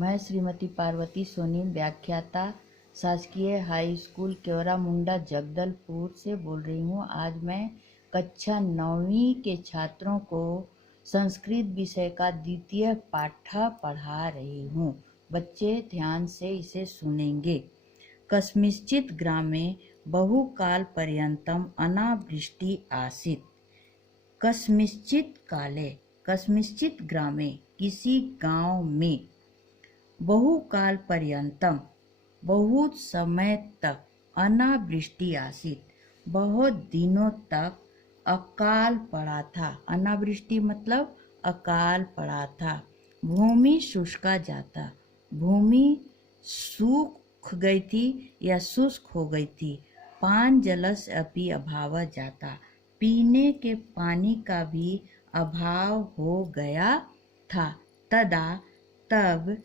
मैं श्रीमती पार्वती सोनी, व्याख्याता, शासकीय हाई स्कूल केवरा मुंडा जगदलपुर से बोल रही हूँ। आज मैं कक्षा 9वीं के छात्रों को संस्कृत विषय का द्वितीय पाठ पढ़ा रही हूँ। बच्चे ध्यान से इसे सुनेंगे। कस्मिंश्चित् ग्रामे बहुकाल पर्यन्तम् अनावृष्टि आसीत्। कस्मिंश्चित् काले, कस्मिंश्चित् ग्रामे, किसी गांव में, बहुकाल पर्यंतम, बहुत समय तक, अनावृष्टि आसीत्, बहुत दिनों तक अकाल पड़ा था। अनावृष्टि मतलब अकाल पड़ा था। भूमि शुष्का जाता, भूमि सूख गई थी या शुष्क हो गई थी। पान जलस अपि अभाव जाता, पीने के पानी का भी अभाव हो गया था। तदा तब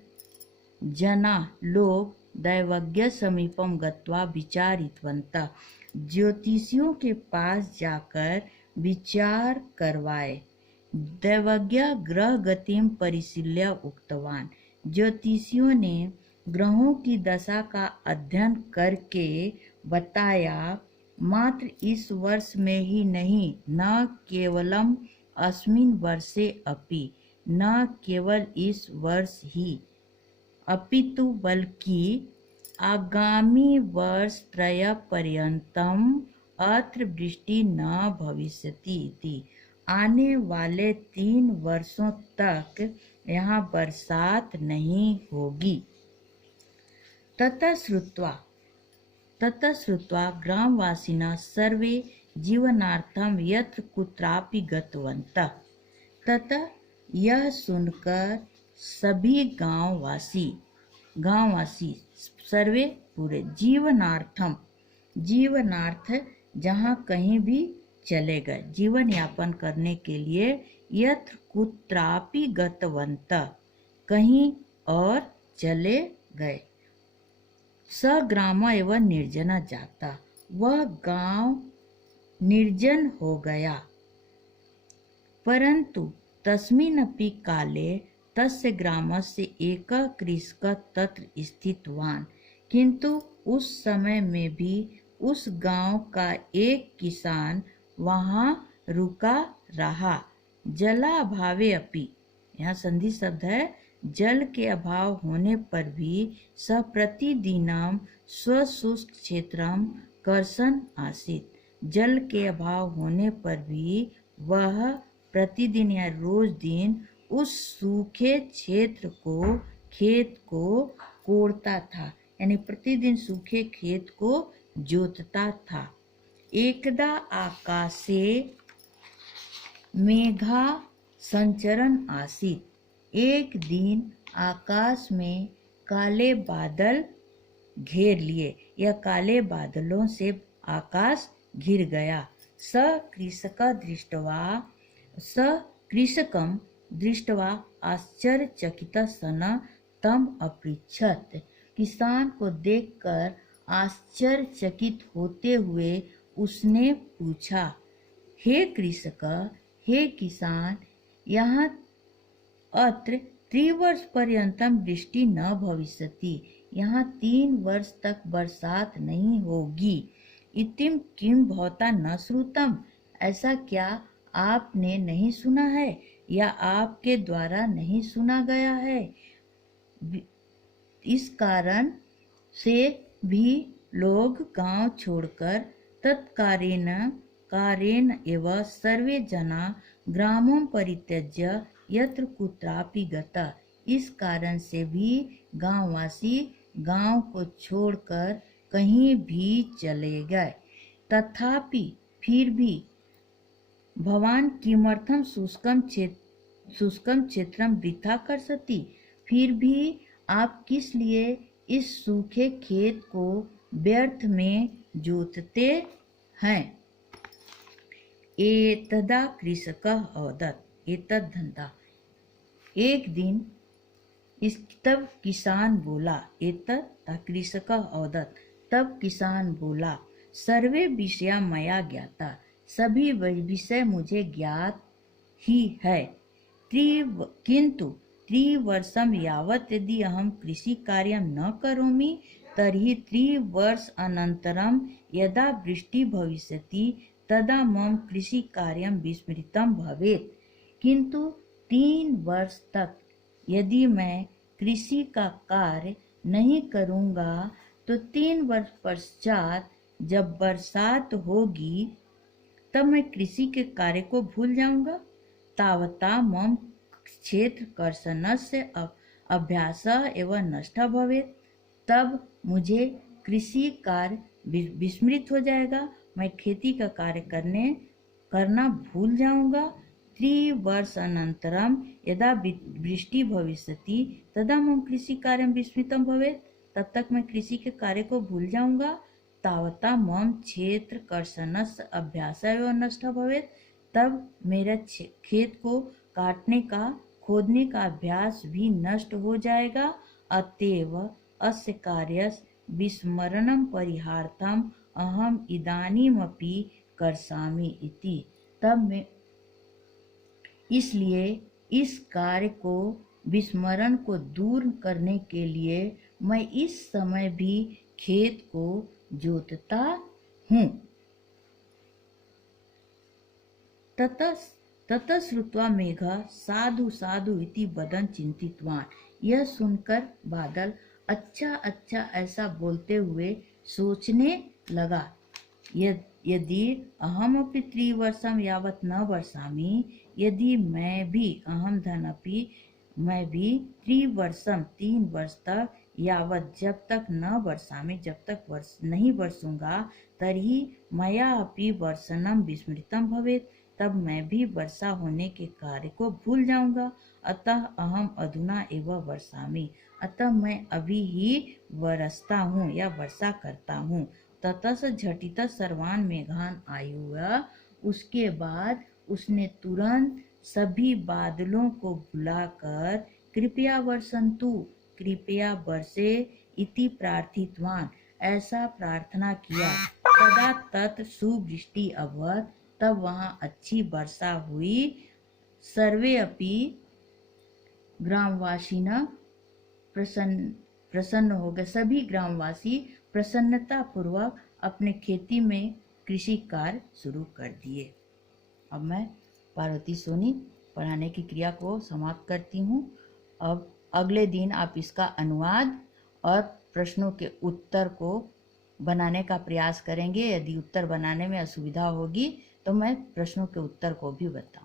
जना लोग दैवज्ञ समीपम गत्वा विचारितवन्तः, ज्योतिषियों के पास जाकर विचार करवाए। दैवज्ञ ग्रह गतिम परिशील्य उक्तवान, ज्योतिषियों ने ग्रहों की दशा का अध्ययन करके बताया, मात्र इस वर्ष में ही नहीं, न केवलम अस्मिन् वर्षे अपि, न केवल इस वर्ष ही, अपितु बल्कि आगामी वर्ष त्रय पर्यंतम अत्र वृष्टि न भविष्यति इति। आने वाले 3 वर्षों तक यहाँ बरसात नहीं होगी। ततः श्रुत्वा ग्रामवासिनः सर्वे जीवनार्थम यत्र कुत्रापि गतवन्तः। ततः यह सुनकर सभी गांववासी सर्वे पूरे, जीवनार्थम, जीवनार्थ जहाँ कहीं भी चले गए, जीवन यापन करने के लिए, यत्र कुत्रापि गतवन्तः, कहीं और चले गए। स ग्राम एवं निर्जना जाता, वह गांव निर्जन हो गया। परंतु तस्मिन्नपि काले तस्य ग्रामस्य एकः कृषकः तत्र स्थितवान्, किंतु उस समय में भी उस गांव का एक किसान वहाँ रुका रहा। जलाभावे अपि, यहाँ संधि शब्द है, जल के अभाव होने पर भी स प्रतिदिनम स्वशुष्क क्षेत्रम कर्षन् आसीत्। जल के अभाव होने पर भी वह प्रतिदिन या रोज दिन उस सूखे क्षेत्र को, खेत को कोड़ता था, यानी प्रतिदिन सूखे खेत को जोतता था। एकदा आकाशे मेघा संचरण आसीत्, एक दिन आकाश में काले बादल घेर लिए या काले बादलों से आकाश घिर गया। कृषकम दृष्ट्वा आश्चर्यचकितः सन् तम अपृच्छत्, किसान को देखकर आश्चर्यचकित होते हुए उसने पूछा, हे कृषक, हे किसान, यहाँ अत्र 3 वर्ष पर्यंतम वृष्टि न भविष्यति, यहाँ 3 वर्ष तक बरसात नहीं होगी। इतिम किम भवता न श्रुतम, ऐसा क्या आपने नहीं सुना है या आपके द्वारा नहीं सुना गया है। इस कारण से भी लोग गांव छोड़कर तत्कारेण एवं सर्वे जना ग्रामं परित्यज्य यत्र कुत्रापि गता, इस कारण से भी गांववासी गांव को छोड़कर कहीं भी चले गए। तथापि फिर भी भवान किमर्थम शुष्कम क्षेत्रम वृथा कर्षति, फिर भी आप किस लिए इस सूखे खेत को व्यर्थ में जोतते हैं। एतदा कृषकः अवदत्, एतद् धन्धा, एक दिन तब किसान बोला, एतत् कृषकः अवदत्, तब किसान बोला, सर्वे विषया मया ज्ञाता, सभी विषय मुझे ज्ञात ही है, किंतु त्रिवर्षं यावत् यदि अहं कृषिकार्यं न करोमि तर्हि 3 वर्ष अनन्तरं यदा वृष्टिः भविष्यति तदा मम कृषिकार्यं विस्मृतं भवेत्। किंतु 3 वर्ष तक यदि मैं कृषि का कार्य नहीं करूँगा तो 3 वर्ष पश्चात जब बरसात होगी तब मैं कृषि के कार्य को भूल जाऊंगा। तावता मम क्षेत्र कर्षणस्य अभ्यासः एव नष्टः भवेत्। तब मुझे कृषि कार्य विस्मृत हो जाएगा, मैं खेती का कार्य करना भूल जाऊंगा। 3 वर्ष अनन्तरं यदा वृष्टि भविष्यति तदा मम कृषि कार्यं विस्मृतं भवेत्। तब तक मैं कृषि के कार्य को भूल जाऊंगा। तावता मम क्षेत्र कर्षणस्य अभ्यासः एव नष्टः भवेत्। तब मेरा खेत को काटने का खोदने का अभ्यास भी नष्ट हो जाएगा। अतएव अस्य कार्यस्य विस्मरणं परिहार्थम् अहम् इदानीमपि कर्षामि इति। तब मैं इसलिए इस कार्य को विस्मरण को दूर करने के लिए मैं इस समय भी खेत को जोतता हूँ। ततः श्रुत्वा मेघः साधु साधु इति वदन् चिन्तितवान्। यह सुनकर बादल अच्छा अच्छा ऐसा बोलते हुए सोचने लगा, यदि अहमपि 3 वर्षं यावत् न वर्षामि, यदि मैं भी 3 वर्ष तक यावत् जब तक न वर्षामि, जब तक नहीं वर्षूंगा तर्हि मया अपि वर्षणं विस्मृतं भवेत्। तब मैं भी वर्षा होने के कार्य को भूल जाऊंगा। अतः अहम अधुना एव वर्षामि, अतः मैं अभी ही बरसता हूँ या वर्षा करता हूँ। ततः झटितः सर्वान् मेघान् आयुः। उसके बाद उसने तुरंत सभी बादलों को बुलाकर कृपया वर्षन्तु, कृपया वर्षे इति प्रार्थितवान्, ऐसा प्रार्थना किया। तदा तत् सुवृष्टि अभवत्, तब वहाँ अच्छी वर्षा हुई। सर्वे अपि ग्रामवासिनः प्रसन्न हो गए। सभी ग्रामवासी प्रसन्नता पूर्वक अपने खेती में कृषि कार्य शुरू कर दिए। अब मैं पार्वती सोनी पढ़ाने की क्रिया को समाप्त करती हूँ। अब अगले दिन आप इसका अनुवाद और प्रश्नों के उत्तर को बनाने का प्रयास करेंगे। यदि उत्तर बनाने में असुविधा होगी तो मैं प्रश्नों के उत्तर को भी बताऊँ।